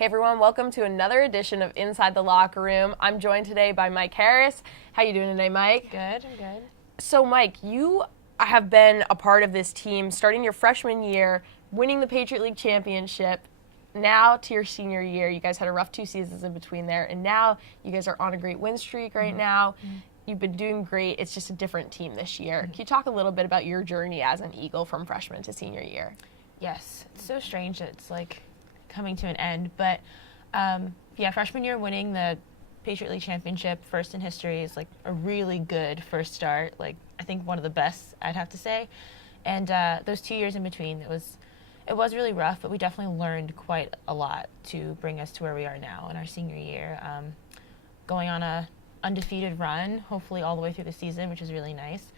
Hey everyone, welcome to another edition of Inside the Locker Room. I'm joined today by Mike Harris. How you doing today, Mike? Good, I'm good. So Mike, you have been a part of this team starting your freshman year, winning the Patriot League championship. Now to your senior year, you guys had a rough 2 seasons in between there, and now you guys are on a great win streak right now. You've been doing great. It's just a different team this year. Can you talk a little bit about your journey as an Eagle from freshman to senior year? Yes, it's so strange that it's like coming to an end, but freshman year winning the Patriot League championship, first in history, is like a really good first start. Like I think one of the best, I'd have to say. And those 2 years in between, it was really rough, but we definitely learned quite a lot to bring us to where we are now in our senior year. Going on a undefeated run, hopefully all the way through the season, which is really nice.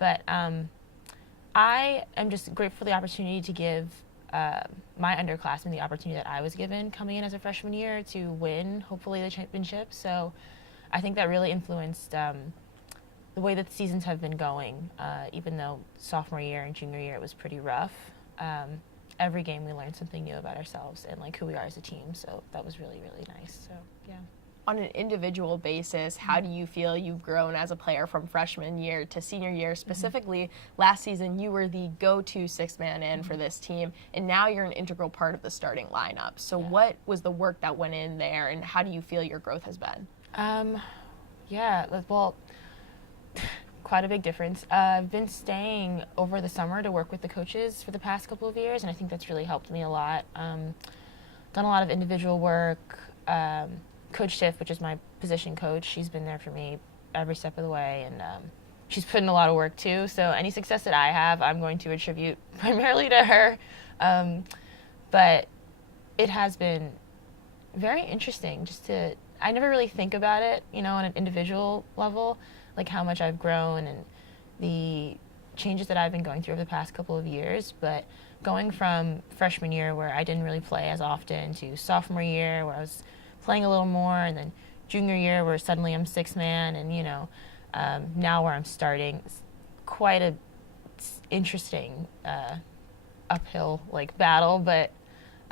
But I am just grateful for the opportunity to give my underclassmen the opportunity that I was given coming in as a freshman year to win, hopefully, the championship. So I think that really influenced the way that the seasons have been going, even though sophomore year and junior year it was pretty rough. Every game we learned something new about ourselves and like who we are as a team. So that was really, really nice. So, yeah. On an individual basis, how do you feel you've grown as a player from freshman year to senior year? Specifically, last season you were the go-to sixth-man in for this team, and now you're an integral part of the starting lineup. So what was the work that went in there, and how do you feel your growth has been? Well, quite a big difference. I've been staying over the summer to work with the coaches for the past couple of years, and I think that's really helped me a lot. Done a lot of individual work. Coach Tiff, which is my position coach, she's been there for me every step of the way, and she's put in a lot of work too. So any success that I have, I'm going to attribute primarily to her. But it has been very interesting I never really think about it, on an individual level, like how much I've grown and the changes that I've been going through over the past couple of years. But going from freshman year, where I didn't really play as often, to sophomore year, where I was playing a little more, and then junior year where suddenly I'm six-man, and now where I'm starting, it's quite a interesting uphill battle. But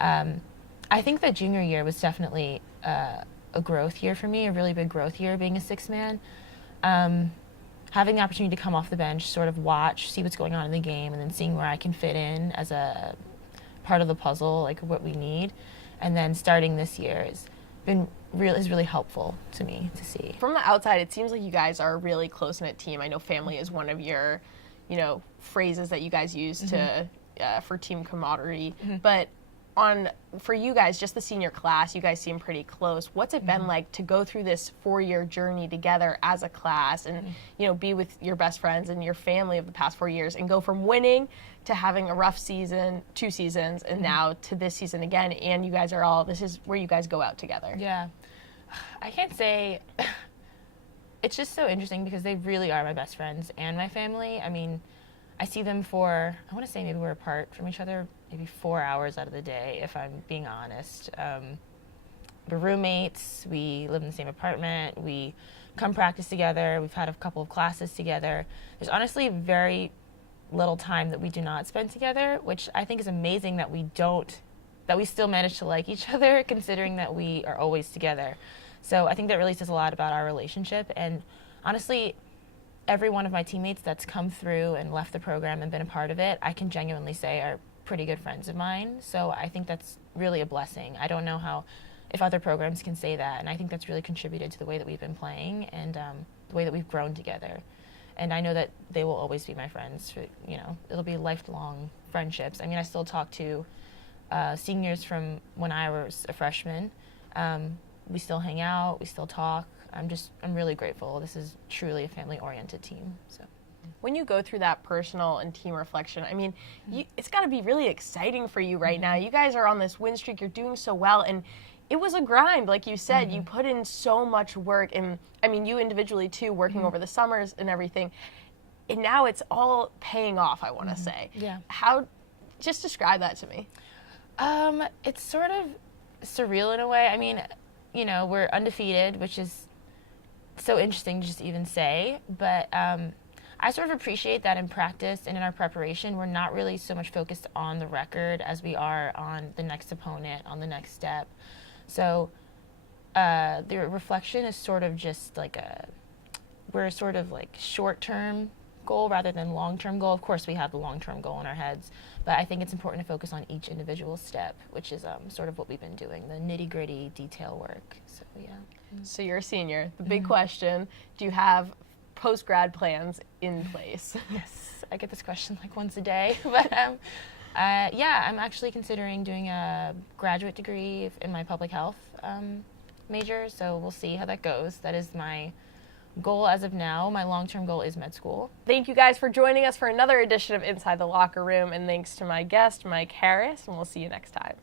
I think that junior year was definitely a growth year for me, a really big growth year being a six-man. Having the opportunity to come off the bench, sort of watch, see what's going on in the game, and then seeing where I can fit in as a part of the puzzle, like what we need, and then starting this year is really helpful to me to see. From the outside, it seems like you guys are a really close-knit team. I know family is one of your, phrases that you guys use to for team camaraderie. But for you guys, just the senior class, you guys seem pretty close. What's it been like to go through this 4-year journey together as a class, and be with your best friends and your family of the past 4 years, and go from winning to having a rough season, 2 seasons, and now to this season again, and you guys this is where you guys go out together? Yeah. I can't say, it's just so interesting because they really are my best friends and my family. I mean, I see them I want to say maybe we're apart from each other maybe 4 hours out of the day, if I'm being honest. We're roommates, we live in the same apartment, we come practice together, we've had a couple of classes together. There's honestly very little time that we do not spend together, which I think is amazing that we still manage to like each other, considering that we are always together. So I think that really says a lot about our relationship. And honestly, every one of my teammates that's come through and left the program and been a part of it, I can genuinely say are pretty good friends of mine. So I think that's really a blessing. I don't know if other programs can say that, and I think that's really contributed to the way that we've been playing and the way that we've grown together. And I know that they will always be my friends. It'll be lifelong friendships. I mean, I still talk to seniors from when I was a freshman. We still hang out, we still talk. I'm really grateful. This is truly a family-oriented team. So, when you go through that personal and team reflection, I mean, it's got to be really exciting for you right now. You guys are on this win streak. You're doing so well, and it was a grind, like you said. You put in so much work, and I mean, you individually too, working over the summers and everything. And now it's all paying off, I want to say. Yeah. Just describe that to me. It's sort of surreal in a way. I mean, we're undefeated, which is so interesting to just even say, but I sort of appreciate that in practice and in our preparation, we're not really so much focused on the record as we are on the next opponent, on the next step. So the reflection is sort of just like we're sort of like short-term goal rather than long-term goal. Of course, we have the long-term goal in our heads, but I think it's important to focus on each individual step, which is sort of what we've been doing, the nitty-gritty detail work. So yeah. So you're a senior. The big question, do you have post-grad plans in place? Yes, I get this question like once a day, but yeah, I'm actually considering doing a graduate degree in my public health major, so we'll see how that goes. That is my goal as of now. My long-term goal is med school. Thank you guys for joining us for another edition of Inside the Locker Room, and thanks to my guest, Mike Harris, and we'll see you next time.